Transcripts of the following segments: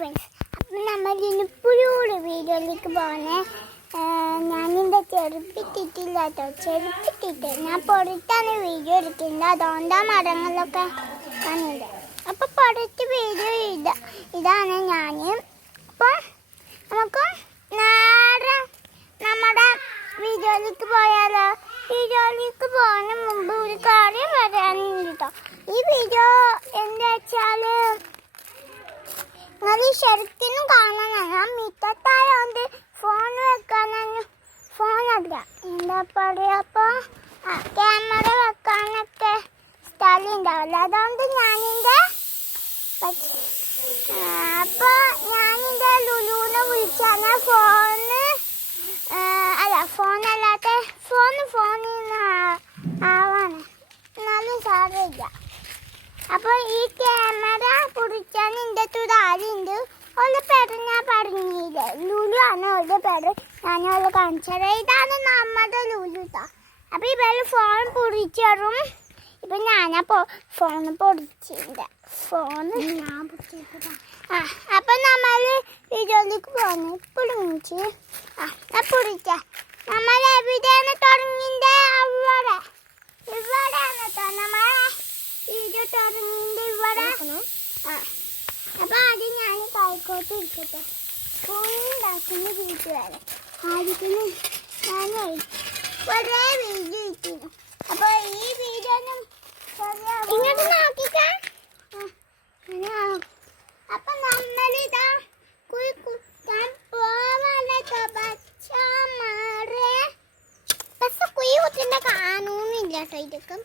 Friends, അപ്പം നമ്മൾ ഇനിപ്പോഴൊരു വീഡിയോയിലേക്ക് പോകണേ. ഞാനിൻ്റെ ചെരുപ്പിട്ടിട്ടില്ല കേട്ടോ. ചെരുപ്പിട്ടിട്ട് ഞാൻ പുറത്താണ് വീഡിയോ എടുക്കുന്നത്. അതുകൊണ്ടാണ് മരങ്ങളൊക്കെ കാണില്ല. അപ്പോൾ പുറത്ത് വീഡിയോ ഇതാണ് ഞാൻ. അപ്പോൾ നമുക്ക് നേരെ നമ്മുടെ വീഡിയോയിലേക്ക് പോയാലോ? വീഡിയോയിലേക്ക് പോകുന്ന മുമ്പ് ഒരു കാര്യം പറയാനുണ്ട് കേട്ടോ. ഈ വീഡിയോ എന്താ വെച്ചാൽ നിങ്ങൾ ശരിക്കും കാണണം. ഞാൻ മിറ്റത്തായോണ്ട് ഫോൺ വെക്കാനും ഫോണല്ല എന്താ പറയുക, അപ്പോൾ ക്യാമറ വെക്കാനൊക്കെ സ്ഥലം ഉണ്ടാവില്ല. അതുകൊണ്ട് ഞാനിൻ്റെ ലുലുവിനെ വിളിച്ചാൽ ഫോണല്ലാത്ത ഫോണിൽ ആവാണ്. എന്നാലും സാരമില്ല. അപ്പോൾ ഈ ക്യാമറ പിടിക്കാൻ എൻ്റെ അടുത്ത് ആരുണ്ട്. ഓളുടെ പേര് ഞാൻ പറഞ്ഞില്ലേ, ലുലു ആണ് ഓളുടെ പേര്. ഞാൻ ഓളെ കാണിച്ചത്. ഇതാണ് നമ്മുടെ ലുലു കേട്ടോ. അപ്പോൾ ഈ പേര് ഫോൺ പിടിച്ചറും. ഇപ്പം ഞാനപ്പോൾ ഫോൺ പൊടിച്ചിട്ടുണ്ട്. ഫോണ് ഞാൻ പിടിച്ചിട്ടാ. അപ്പം നമ്മൾ വീഡിയോയിലേക്ക് പോകുന്നു. പിടിച്ച് പിടിക്കാം. നമ്മൾ എവിടെയാണ് തുടങ്ങിൻ്റെ? ഇവിടെയാണ് കേട്ടോ നമ്മളെ വീഡിയോ തുടങ്ങിൻ്റെ ഇവിടെ. അപ്പം ആദ്യം ഞാൻ കൈക്കോട്ട് ഇരിക്കട്ടെ. ഉണ്ടാക്കുന്ന വീഡിയോ വരെ ആദ്യത്തിന് ഞാനേ കുറേ വീഡിയോ ഇട്ടിരുന്നു. അപ്പോൾ ഈ വീഡിയോനും ഇങ്ങോട്ട് നോക്കിക്കാം. അപ്പം നമ്മളിതാ കുഴി കുത്താൻ പോവാനേ. പക്ഷെ കുഴി കുത്തിൻ്റെ കാണുന്നില്ല കേട്ടോ. ഇതൊക്കെ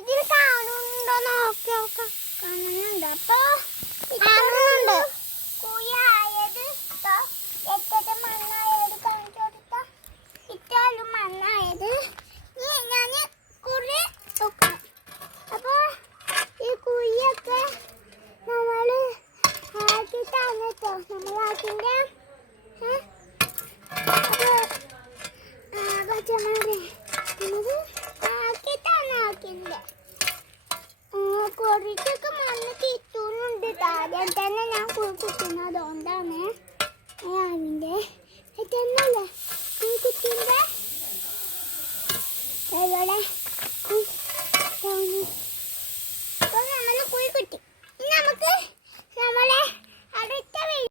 ഇതിൽ കാണുന്നുണ്ടോ നോക്കി നോക്കാം. കാണുന്നുണ്ട്. അപ്പോൾ കാണുന്നുണ്ട്. കുയായത് എത്ര മണ്ണായത് കാണിച്ചു കൊടുത്ത ഇറ്റാലും മണ്ണായത് ഞാൻ കുറി നോക്കാം. അപ്പോൾ ഈ കുഴിയൊക്കെ നമ്മൾ ആക്കിയിട്ടാണ് കേട്ടോ. നമ്മളാക്കിൻ്റെ പച്ചമാരെ കുറച്ചൊക്കെ മണ്ണ് കിട്ടുന്നുണ്ട്. ആദ്യം തന്നെ ഞാൻ കുഴിക്കുന്നത്.